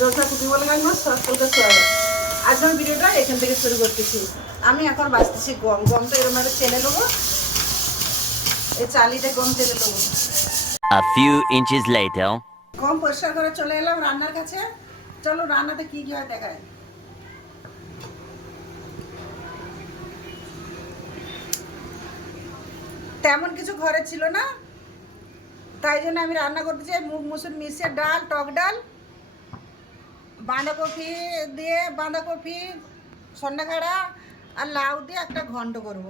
জলসা কুটি বলে লাগল সকলকে স্বাগত আজ আমি ভিডিওটা এখান থেকে শুরু করতেছি। আমি এখন বাঁচতেছি গম। গম তো এরকম একটা চেলে নেব। এই চালিটা গম চেলে নেব। A few inches later. গম পরিষ্কার করে চলে এলাম রান্নার কাছে। চলো রান্নাতে কি কি হয় দেখায় তেমন কিছু ঘরে ছিল না। তাই জন্য আমি রান্না করতে চাই। মুগ মুসুর মিশিয়ে ডাল টক ডাল। বাঁধাকপি দিয়ে বাঁধাকপি সন্ধ্যাখাড়া আর লাউ দিয়ে একটা ঘন্ট করব।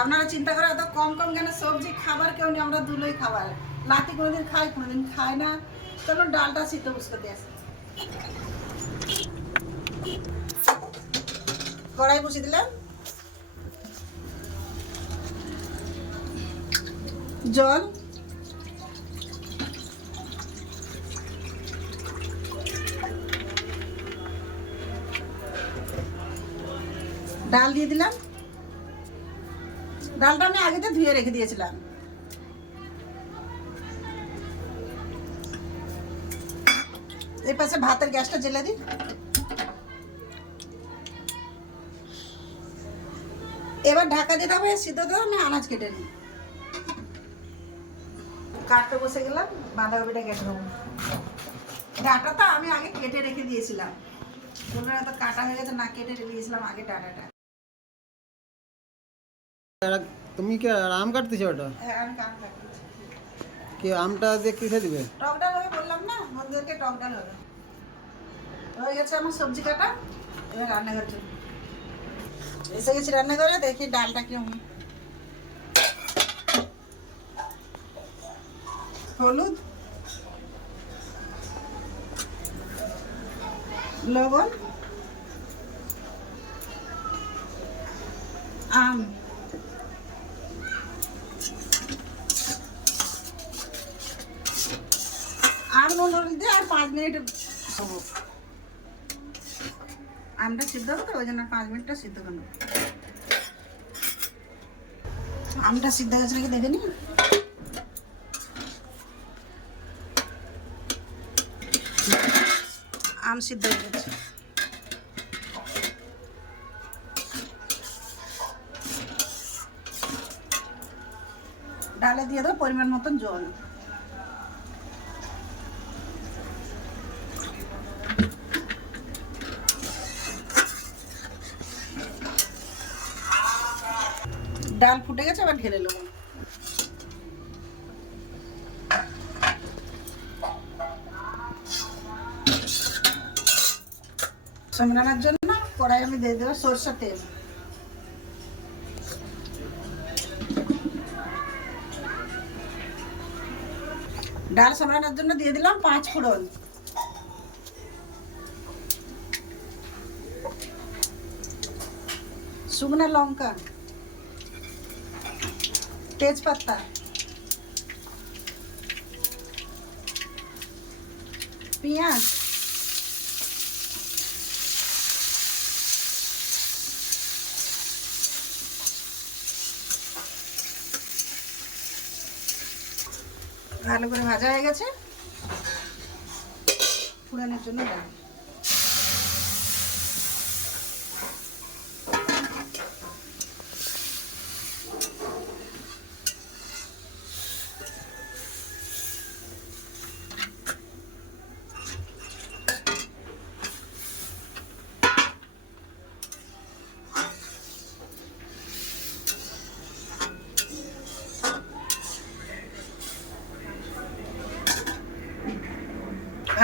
আপনারা চিন্তা করে এত কম কম কেন সবজি খাবার কেউ নেই, আমরা দুলোই খাবার। লাতি কোনোদিন খাই কোনোদিন খাই না। চলো ডালটা বুঝতে দিয়ে আসি কড়াই বসিয়ে দিলাম। জল। ডাল দিয়ে দিলাম। ডালটা আমি আগেতে ধুয়ে রেখে দিয়েছিলাম। এই পাশে ভাতের গ্যাসটা জ্বেলে দিই। এবার ঢাকা দিতে হবে সিদ্ধ দেবো, আমি আনাজ কেটে নিই। কাটতে বসে গেলাম, বাঁধাকপিটা কেটে নেব ডাটা তো আমি আগে কেটে রেখে দিয়েছিলাম। তোমরা তো কাটা হয়ে গেছে, না কেটে দিয়েছিলাম, আগে ডাটাটা। তুমি কি আর আম কাটতেছো ওটা? হ্যাঁ আমি কান কাটতেছি। কি আমটা দিয়ে কিসে দিবে? টক ডাল হবে বললাম না বন্ধুদেরকে টক ডাল হবে। হয়ে গেছে আমার সবজি কাটা এবার রান্নাঘর চলুন এসে গেছি রান্নাঘরে দেখি ডালটা কেমন। হলুদ লবণ আম। নুন হলুদ আর পাঁচ মিনিট আমটা সিদ্ধ হবে ওই জন্য পাঁচ মিনিটটা সিদ্ধ করব আমটা সিদ্ধ গেছে নাকি দেখে নি? আম সিদ্ধ হয়ে গেছে। ডালে দিয়ে দেবো পরিমাণ মতন জল। ডাল ফুটে গেছে আবার ঢেলে নেব। সামলানোর জন্য কড়াই আমি দিয়ে দেবো সরষের তেল। ডাল সামলানোর জন্য দিয়ে দিলাম পাঁচ ফোড়ন। শুকনো লঙ্কা। তেজপাতা। পেঁয়াজ। ভালো করে ভাজা হয়ে গেছে। ফুরানোর জন্য ডাল।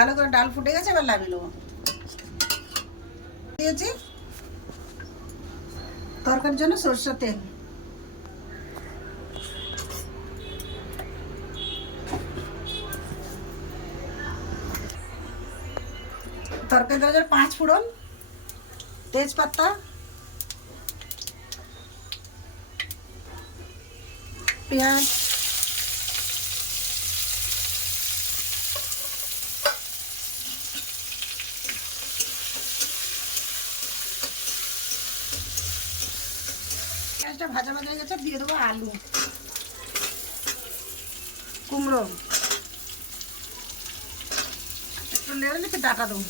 ভালো করে ডাল ফুটে গেছে, এবার লাভিয়ে নেব দিয়েছি তরকারির জন্য সরষের তেল। তরকারি দেওয়ার জন্য পাঁচ ফোড়ন, তেজপাতা, পেঁয়াজ পেঁয়াজটা ভাজা ভাজা হয়ে গেছে, দিয়ে দেবো আলু। কুমড়ো। একটু নেড়ে নিতে ডাটা দেবো।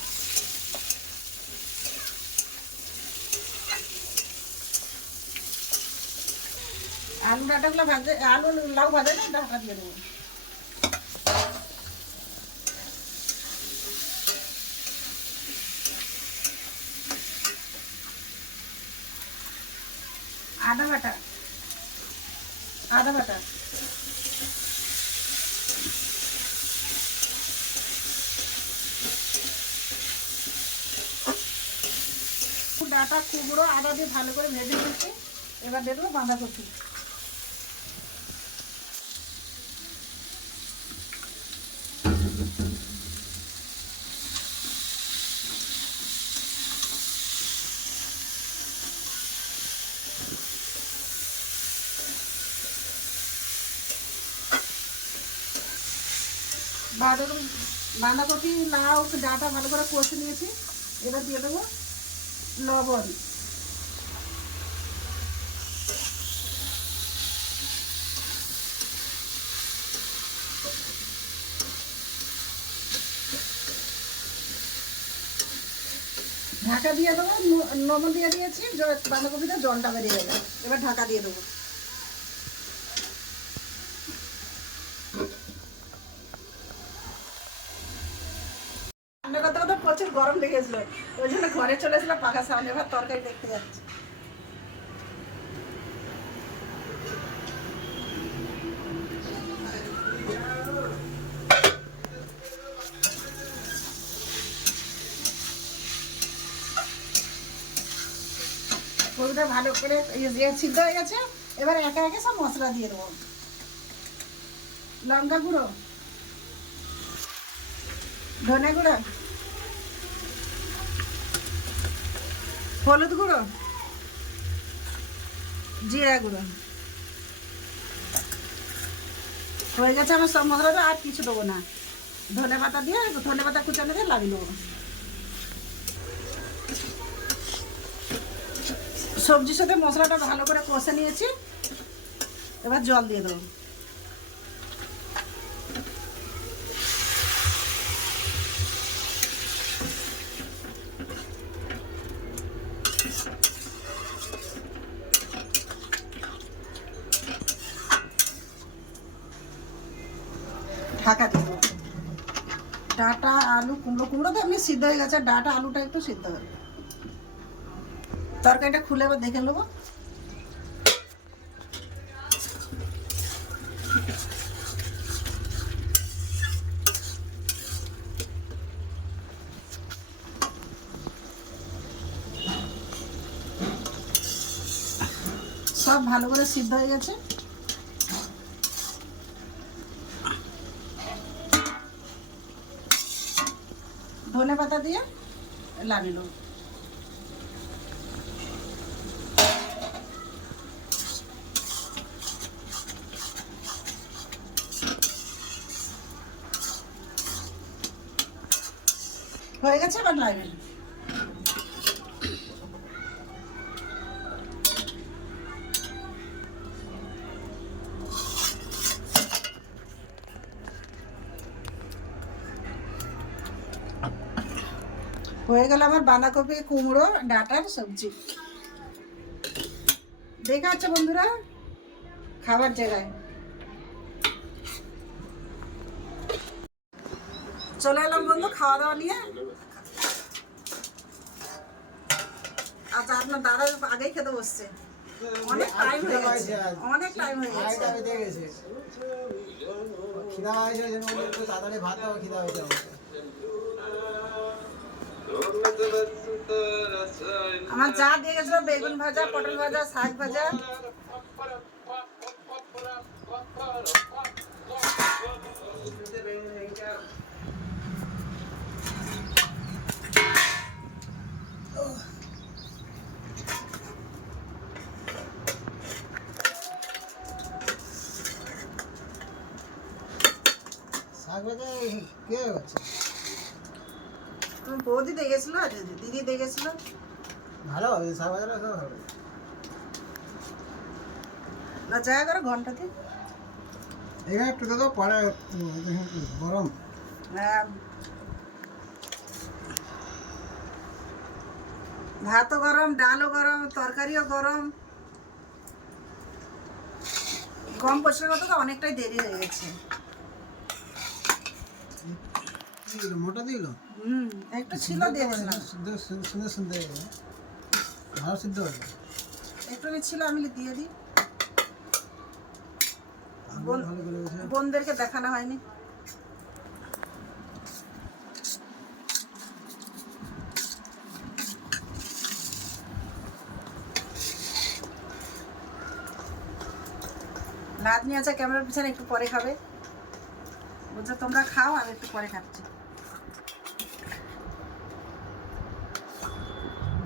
আলু ডাটাগুলো ভাজে, আলু লাউ ভাজে না, ডাটা দিয়ে দেবো আদা বাটা আদা বাটা ডাটা কুমড়ো, আদা দিয়ে ভালো করে ভেজে নিয়েছি। এবার দেবো বাঁধাকপি। বাঁধাকপি বাঁধাকপি লাউ, ডাটা ভালো করে কষে নিয়েছি। এবার দিয়ে দেবো লবণ। ঢাকা দিয়ে দেবো লবণ দিয়ে দিয়েছি বাঁধাকপিটা জলটা বেরিয়ে যাবে এবার ঢাকা দিয়ে দেবো রান্না করতে করতে লেগেছিল ওই জন্য ঘরে চলে সামনে এবার তরকারি দেখতে ভালো করে ইয়ে সিদ্ধ হয়ে গেছে। এবার একে একে সব মশলা দিয়ে দেবো। লঙ্কা গুঁড়ো, ধনে গুঁড়ো। হলুদ গুঁড়ো? জিরা গুঁড়ো। হয়ে গেছে আমার সব মশলা তো আর কিছু দেবো না। ধনে পাতা দিয়ে ধনে পাতা কুচানো দিয়ে লাগিয়ে দেবো। সবজির সাথে মশলাটা ভালো করে কষে নিয়েছি। এবার জল দিয়ে দেবো। ঢাকা দিয়ে ডাটা, আলু, কুমড়ো কুমড়ো তো এমনি সিদ্ধ হয়ে গেছে ডাটা, আলুটা একটু সিদ্ধ হবে। তরকারিটা খুলে এবার দেখে নেব। সব ভালো করে সিদ্ধ হয়ে গেছে। ধনে পাতা দিয়ে লাগিল হয়ে গেছে এবার লাগবে হয়ে গেল আমার বাঁধাকপি, কুমড়ো, ডাটার সবজি। দেখা আছে বন্ধুরা খাবার জায়গায়। চলে এলাম বন্ধু খাওয়া দাওয়া নিয়ে। আচ্ছা আপনার দাদা আগেই খেতে বসছে। অনেক টাইম হয়ে গেছে। অনেক টাইম হয়ে গেছে। খিদা হয়েছে খিদা হয়েছে আমার যা দিয়ে গেছিল বেগুন ভাজা পটল ভাজা শাক ভাজা। দেখেছিল? আচ্ছা, আচ্ছা, দিদি দেখেছিল? ভালো হবে সারা হবে। না জায়গা করো ঘণ্টা দিন এখানে একটু তো পরে গরম। হ্যাঁ। ভাতও গরম ডালও গরম তরকারিও গরম। গম পরিষ্কার করতে তো অনেকটাই দেরি হয়ে গেছে। মোটা দিল? হুম একটু ছিল সুন্দর সুন্দর ভালো সিদ্ধ একটু ছিল আমি দিয়ে দিই। বোনদেরকে দেখানো হয়নি। নিয়ে আছে ক্যামেরার পিছনে একটু পরে খাবে। বলছে তোমরা খাও আমি একটু পরে খাচ্ছি।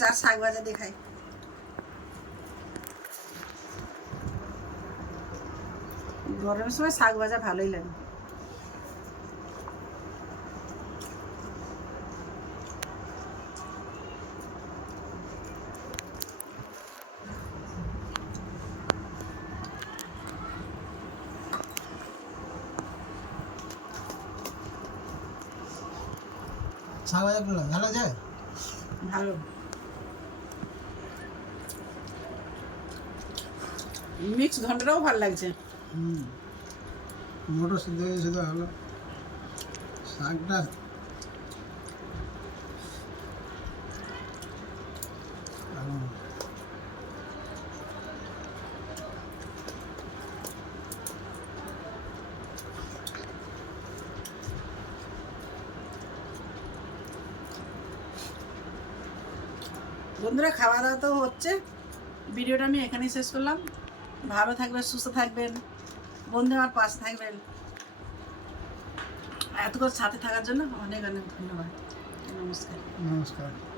চার শাক ভাজা দিয়ে খাই গরমের সময় শাক ভাজা ভালোই লাগে। শাক ভাজা ভালো আছে ভালো। মিক্স ঘন্টাটাও ভালো লাগছে। হুম। মোটর সিদ্ধ তো ভালো। শাকটা বন্ধুরা খাওয়া দাওয়া তো হচ্ছে। ভিডিওটা আমি এখানেই শেষ করলাম। ভালো থাকবেন, সুস্থ থাকবেন, বন্ধু আমার পাশে থাকবেন। এতক্ষণ সাথে থাকার জন্য অনেক অনেক ধন্যবাদ। নমস্কার। নমস্কার।